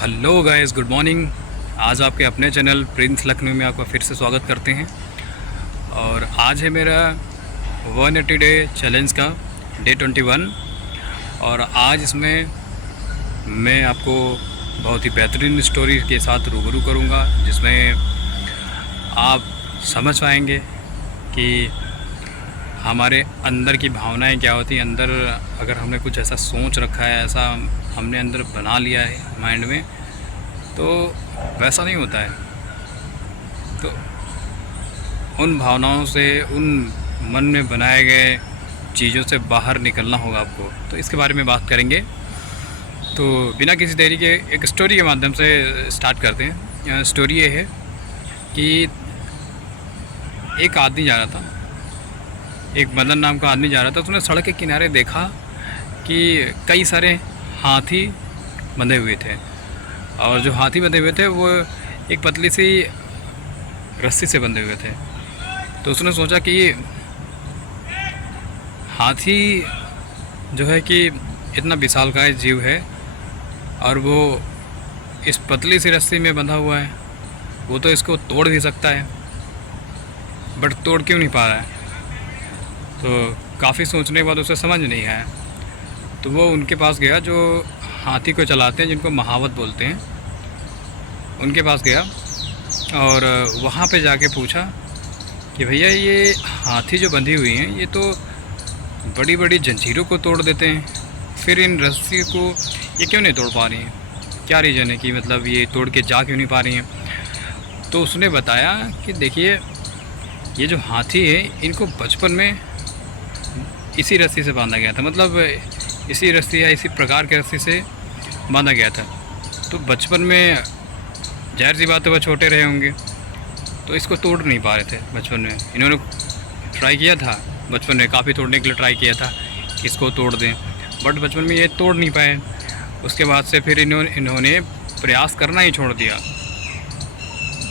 Hello guys, good morning. आज आपके अपने चैनल प्रिंस लखनऊ में आपका फिर से स्वागत करते हैं। और आज है मेरा 180 डे चैलेंज का डे 21। और आज इसमें मैं आपको बहुत ही बेहतरीन स्टोरी के साथ रूबरू करूंगा, जिसमें आप समझ पाएंगे कि हमारे अंदर की भावनाएं क्या होती हैं। अंदर अगर हमने कुछ ऐसा सोच रखा है, ऐसा हमने अंदर बना लिया है माइंड में, तो वैसा नहीं होता है। तो उन भावनाओं से, उन मन में बनाए गए चीज़ों से बाहर निकलना होगा आपको। तो इसके बारे में बात करेंगे। तो बिना किसी देरी के एक स्टोरी के माध्यम से स्टार्ट करते हैं। स्टोरी ये है कि एक आदमी जा रहा था, एक मदन नाम का आदमी जा रहा था। उसने सड़क के किनारे देखा कि कई सारे हाथी बंधे हुए थे, और जो हाथी बंधे हुए थे वो एक पतली सी रस्सी से बंधे हुए थे। तो उसने सोचा कि हाथी जो है कि इतना विशालकाय जीव है, और वो इस पतली सी रस्सी में बंधा हुआ है, वो तो इसको तोड़ भी सकता है, बट तोड़ क्यों नहीं पा रहा है। तो काफ़ी सोचने के बाद उसे समझ नहीं आया। तो वो उनके पास गया जो हाथी को चलाते हैं, जिनको महावत बोलते हैं, उनके पास गया और वहाँ पे जाके पूछा कि भैया, ये हाथी जो बंधी हुई हैं, ये तो बड़ी बड़ी जंजीरों को तोड़ देते हैं, फिर इन रस्सी को ये क्यों नहीं तोड़ पा रही हैं? क्या रीज़न है कि मतलब ये तोड़ के जा क्यों नहीं पा रही हैं? तो उसने बताया कि देखिए, ये जो हाथी है, इनको बचपन में इसी रस्सी से बांधा गया था, मतलब इसी रस्सी या इसी प्रकार की रस्सी से बांधा गया था। तो बचपन में ज़ाहिर सी बात है, वह छोटे रहे होंगे, तो इसको तोड़ नहीं पा रहे थे। बचपन में इन्होंने ट्राई किया था, बचपन में काफ़ी तोड़ने के लिए ट्राई किया था कि इसको तोड़ दें, बट बचपन में ये तोड़ नहीं पाए। उसके बाद से फिर इन्होंने प्रयास करना ही छोड़ दिया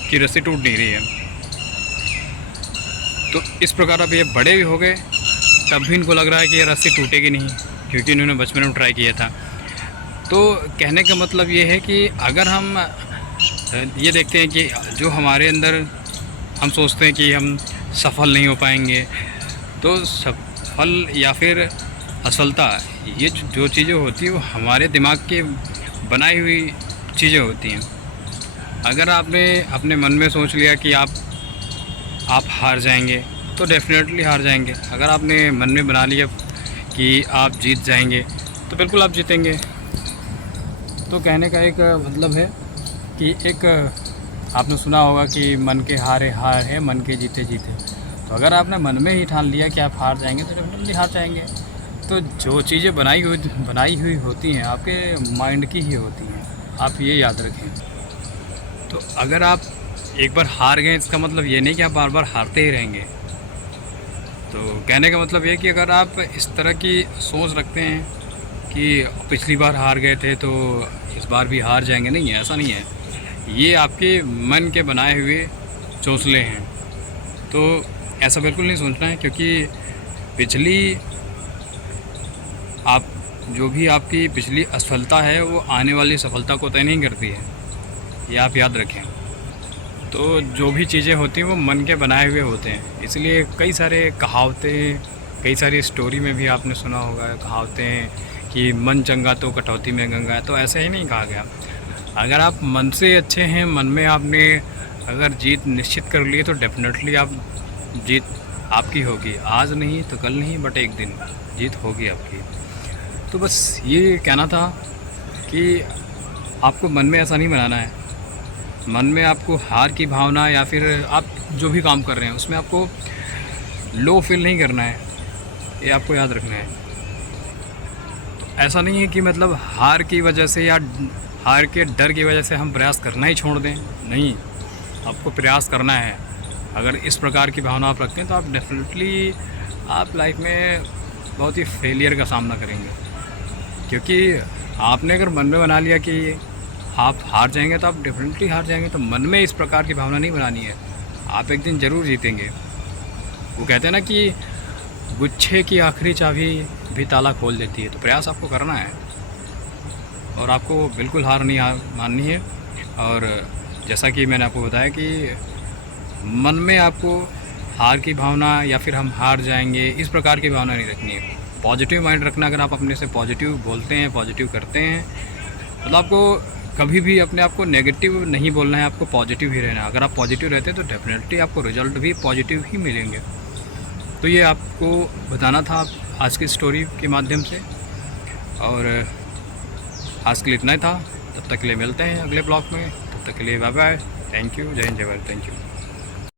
कि रस्सी टूट नहीं रही है। तो इस प्रकार अब ये बड़े भी हो गए, तब भी इनको लग रहा है कि ये रस्सी टूटेगी नहीं, क्योंकि इन्होंने बचपन में ट्राई किया था। तो कहने का मतलब ये है कि अगर हम ये देखते हैं कि जो हमारे अंदर हम सोचते हैं कि हम सफल नहीं हो पाएंगे, तो सफल या फिर असफलता, ये जो चीज़ें होती हैं वो हमारे दिमाग की बनाई हुई चीज़ें होती हैं। अगर आपने अपने मन में सोच लिया कि आप हार जाएंगे, तो डेफिनेटली हार जाएंगे। अगर आपने मन में बना लिया कि आप जीत जाएंगे, तो बिल्कुल आप जीतेंगे। तो कहने का एक मतलब है कि एक आपने सुना होगा कि मन के हारे हार है, मन के जीते जीते। तो अगर आपने मन में ही ठान लिया कि आप हार जाएंगे, तो डेफिनेटली हार जाएंगे। तो जो चीज़ें बनाई हुई होती हैं, आपके माइंड की ही होती हैं, आप ये याद रखें। तो अगर आप एक बार हार गए, इसका मतलब ये नहीं कि आप बार बार हारते ही रहेंगे। तो कहने का मतलब ये कि अगर आप इस तरह की सोच रखते हैं कि पिछली बार हार गए थे तो इस बार भी हार जाएंगे, नहीं है, ऐसा नहीं है। ये आपके मन के बनाए हुए चौंसले हैं। तो ऐसा बिल्कुल नहीं सोचना है, क्योंकि पिछली आप जो भी आपकी पिछली असफलता है, वो आने वाली सफलता को तय नहीं करती है, ये आप याद रखें। तो जो भी चीज़ें होती हैं वो मन के बनाए हुए होते हैं। इसलिए कई सारे कहावतें, कई सारी स्टोरी में भी आपने सुना होगा कहावतें कि मन चंगा तो कटौती में गंगा है। तो ऐसे ही नहीं कहा गया। अगर आप मन से अच्छे हैं, मन में आपने अगर जीत निश्चित कर ली, तो डेफिनेटली आप जीत आपकी होगी। आज नहीं तो कल नहीं, बट एक दिन जीत होगी आपकी। तो बस ये कहना था कि आपको मन में ऐसा नहीं बनाना है। मन में आपको हार की भावना, या फिर आप जो भी काम कर रहे हैं उसमें आपको लो फील नहीं करना है, ये आपको याद रखना है। तो ऐसा नहीं है कि मतलब हार की वजह से या हार के डर की वजह से हम प्रयास करना ही छोड़ दें, नहीं, आपको प्रयास करना है। अगर इस प्रकार की भावना आप रखते हैं, तो आप डेफिनेटली आप लाइफ में बहुत ही फेलियर का सामना करेंगे। क्योंकि आपने अगर मन में बना लिया कि आप हार जाएंगे, तो आप डेफिनेटली हार जाएंगे। तो मन में इस प्रकार की भावना नहीं बनानी है, आप एक दिन ज़रूर जीतेंगे। वो कहते हैं ना कि गुच्छे की आखिरी चाबी भी ताला खोल देती है। तो प्रयास आपको करना है। और आपको बिल्कुल हार नहीं माननी है। और जैसा कि मैंने आपको बताया कि मन में आपको हार की भावना या फिर हम हार जाएंगे इस प्रकार की भावना नहीं रखनी है। पॉजिटिव माइंड रखना। अगर आप अपने से पॉजिटिव बोलते हैं, पॉजिटिव करते हैं, मतलब आपको कभी भी अपने आप को नेगेटिव नहीं बोलना है, आपको पॉजिटिव ही रहना है। अगर आप पॉजिटिव रहते हैं तो डेफिनेटली आपको रिजल्ट भी पॉजिटिव ही मिलेंगे। तो ये आपको बताना था आज की स्टोरी के माध्यम से। और आज के लिए इतना ही था। तब तक के लिए मिलते हैं अगले ब्लॉग में। तब तक के लिए बाय बाय। Thank you. जय हिंद, जय भारत। Thank you.